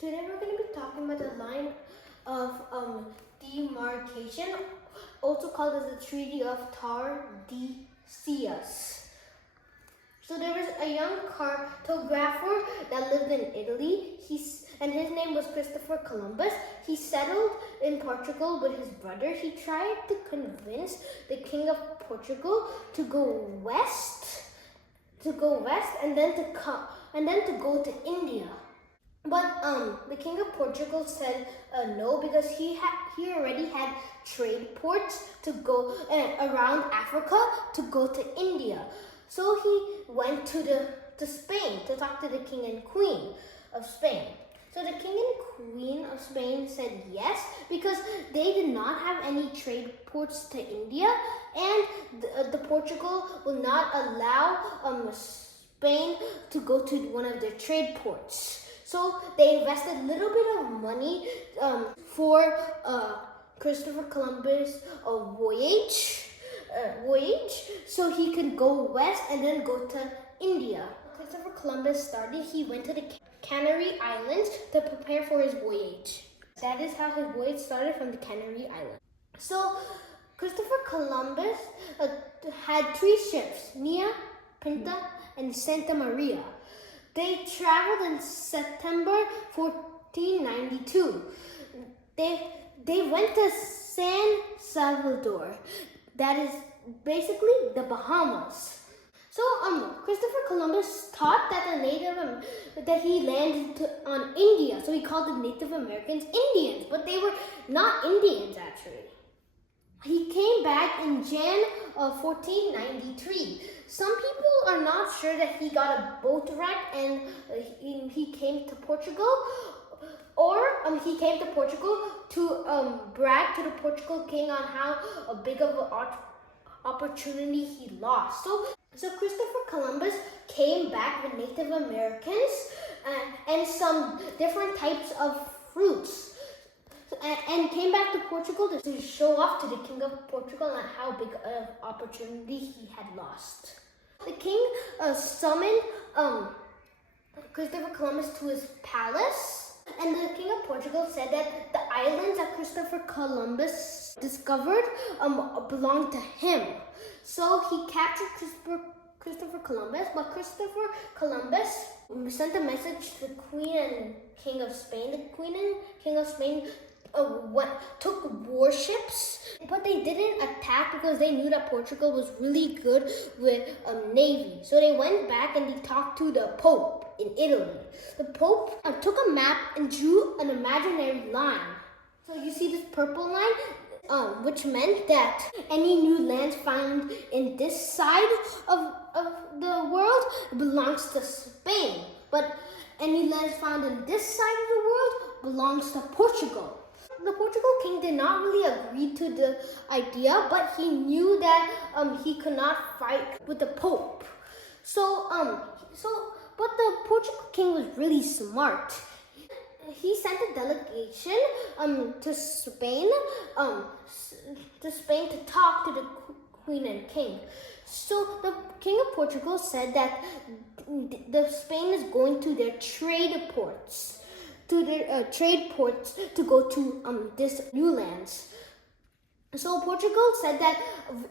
Today we're going to be talking about the line of demarcation, also called as the Treaty of Tordesillas. So there was a young cartographer that lived in Italy, and his name was Christopher Columbus. He settled in Portugal with his brother. He tried to convince the King of Portugal to go west, and then to go to India. But the King of Portugal said no, because he already had trade ports to go around Africa to go to India. So he went to Spain to talk to the King and Queen of Spain. So the King and Queen of Spain said yes, because they did not have any trade ports to India, and the Portugal will not allow Spain to go to one of their trade ports. So they invested a little bit of money for Christopher Columbus' voyage, so he could go west and then go to India. Christopher Columbus started, he went to the Canary Islands to prepare for his voyage. That is how his voyage started, from the Canary Islands. So Christopher Columbus had 3 ships, Nia, Pinta, and Santa Maria. They traveled in September 1492. They went to San Salvador. That is basically the Bahamas. So Christopher Columbus thought that he landed on India, so he called the Native Americans Indians, but they were not Indians actually. He came back in Jan of 1493. Some people are not sure that he got a boat wreck and he came to Portugal, or he came to Portugal to brag to the Portugal king on how big of an opportunity he lost. So Christopher Columbus came back with Native Americans and some different types of fruits. And came back to Portugal to show off to the King of Portugal on how big of opportunity he had lost. The king summoned Christopher Columbus to his palace, and the King of Portugal said that the islands that Christopher Columbus discovered belonged to him. So he captured Christopher Columbus, but Christopher Columbus sent a message to the Queen and King of Spain. The Queen and King of Spain took warships, but they didn't attack because they knew that Portugal was really good with a navy. So they went back and they talked to the Pope in Italy. The Pope took a map and drew an imaginary line. So you see this purple line, which meant that any new land found in this side of the world belongs to Spain, but any land found in this side of the world belongs to Portugal. The Portugal king did not really agree to the idea, but he knew that he could not fight with the Pope. But the Portugal king was really smart. He sent a delegation to Spain to talk to the Queen and King. So the King of Portugal said that Spain is going to their trade ports. To go to this new lands. So Portugal said that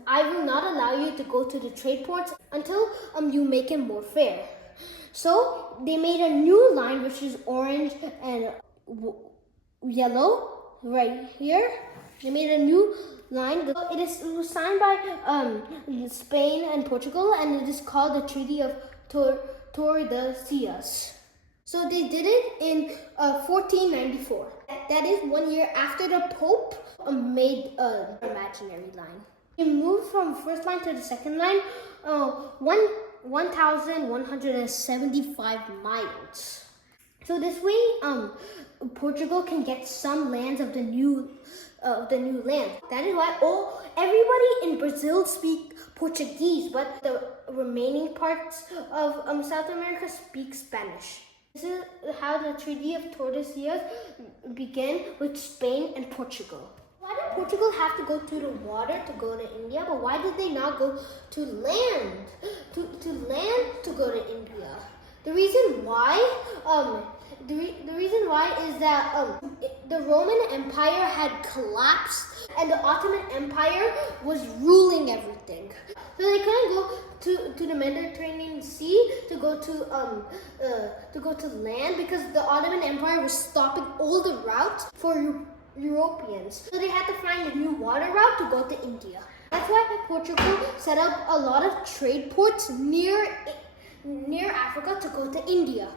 I will not allow you to go to the trade ports until you make it more fair. So they made a new line, which is orange and yellow right here. They made a new line. It was signed by Spain and Portugal, and it is called the Treaty of Tordesillas. So they did it in 1494. That is 1 year after the Pope made an imaginary line. We moved from first line to the second line, 1,175 miles. So this way, Portugal can get some lands of the new land. That is why everybody in Brazil speak Portuguese, but the remaining parts of South America speak Spanish. This is how the Treaty of Tordesillas began with Spain and Portugal. Why did Portugal have to go to the water to go to India? But why did they not go to land to go to India? The reason why the reason why is that the Roman Empire had collapsed and the Ottoman Empire was ruling everything. So they couldn't go to the Mediterranean Sea to go to land because the Ottoman Empire was stopping all the routes for Europeans. So they had to find a new water route to go to India. That's why Portugal set up a lot of trade ports near Africa to go to India.